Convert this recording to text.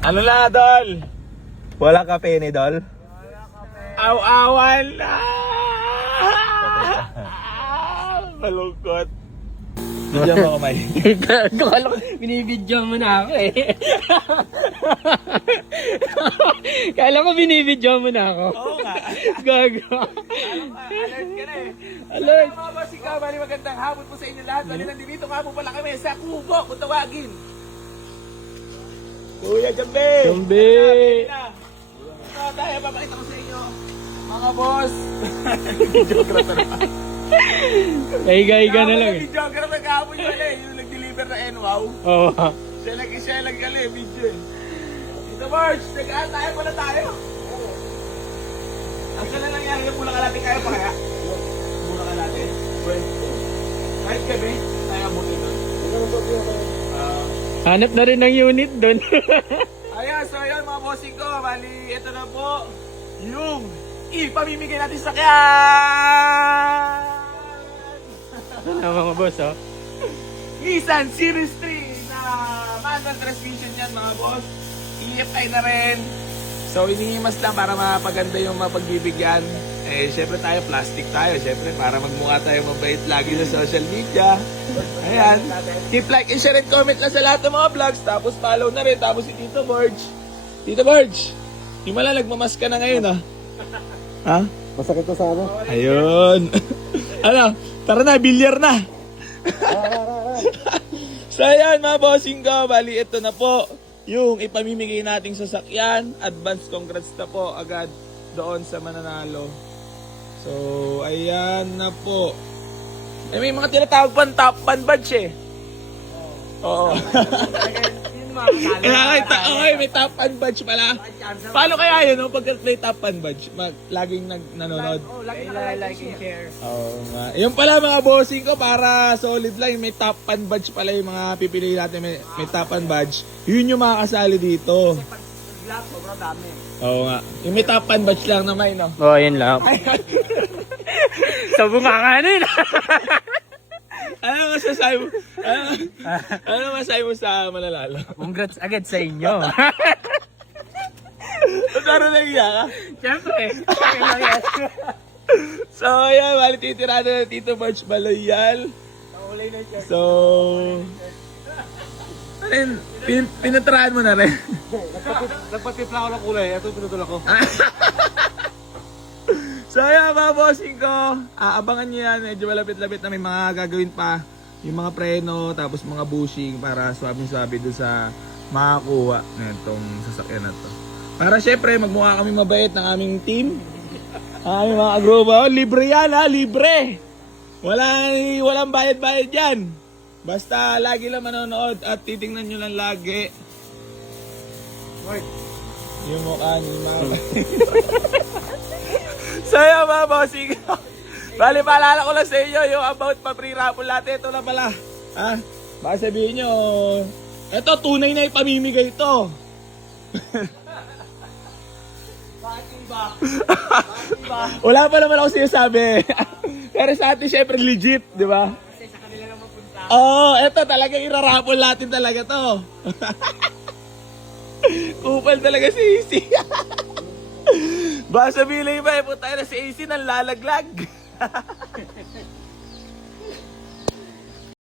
Ano na, Dol? Wala kape ni Dol? Aw-awan na! Malungkot. Diyan mo kamay. Kala ko, binibidyo mo na ako eh. Kala ko binibidyo mo na ako. Oo nga. Gago. Alert ka na eh. Alert. Mga boss, ikaw, bali magandang hapon po sa inyo lahat. Bali nandito nga po pala kami sa Kubo, kung tawagin. Kuya Jambe! Jambe! So, tayo, papakita ko sa inyo. Mga boss. Videographer na. Higa-higa na lang eh. Videographer kahapon yun eh. Yung nag-deliver na NWOW. Oo. Siya lang video eh. Ito March, nag-aan tayo pala tayo. Ang sala nangyari yung mula ka natin kaya pa kaya? Mula ka natin. Kahit gabi, tayo abutin doon. Hanap na rin ng unit doon. Ayan, so ayan mga bossing ko. Bali, ito na po yung ipamimigay natin sa sakyan! Ano mga boss oh. Nissan Series 3 na manual transmission yan mga boss. EFI na rin. So inihimas lang para mapaganda yung mapagbibigyan. Eh syempre tayo plastic tayo. Syempre para magmukha tayo mabait lagi sa social media. Ayan. Keep like and share and comment lang sa lahat ng mga vlogs. Tapos follow na rin. Tapos si Tito Borge. Tito Borge. Yung mala nagmamask ka na ngayon ah. Ha? Masakit to sa ano? Ayun. Ano? Tara na, bilyar na. So ayan mga bossing ko, bali ito na po yung ipamimigay nating sasakyan. Advance congrats na po agad doon sa mananalo. So ayan na po. Eh, may mga tinatawag pang top fan badge eh. Oo. Okay, may top fan badge pala. Paano kaya yun, no? Pagka may top fan badge, laging nanonood. Like and share. Oo nga. Yung pala mga bossing ko, para solid lang, may top fan badge pala yung mga pipili natin, may top fan badge. Yun yung makakasali dito. Sobrang dami. Oo nga. Yung may top fan badge lang naman, no? Oo, yun lang. Sabong kakanin. Ano masasabi mo? Ano masasabi mo sa mananalo? Congrats agad sa inyo. Pero nahiya ka? Siyempre. So, ayan, bali titirado na Tito March Baloyal. So, ayun, pinatrahan mo na rin. Nagpatipla ako ng kulay. Ito pinutula ko. So ayan mga bossing ko, abangan nyo yan, medyo malapit-lapit na may mga gagawin pa. Yung mga preno, tapos mga bushing para swabe-swabe doon sa makakuha na itong sasakyan na to. Para syempre magmukha kami mabait ng aming team. Aming mga agroba, libre yan ha, libre! Walang bayad-bayad yan. Basta lagi lang manonood at titingnan nyo lang lagi. Yung mukha nyo, mga So yun mga bossing. Bali paalala ko lang sa inyo yung about pa-free raffle natin. Ito na pala. Ha? Baka sabihin nyo, eto tunay na ipamimigay ito. Bakit ba? Wala pa naman ako sinasabi. Pero sa atin syempre legit, di ba? Kasi sa kanila lang mapunta. Oo, eto talaga iraraffle natin talaga to. Kupal talaga si Easy. Baka sabihin lang iba, tayo na si AC nang lalaglag.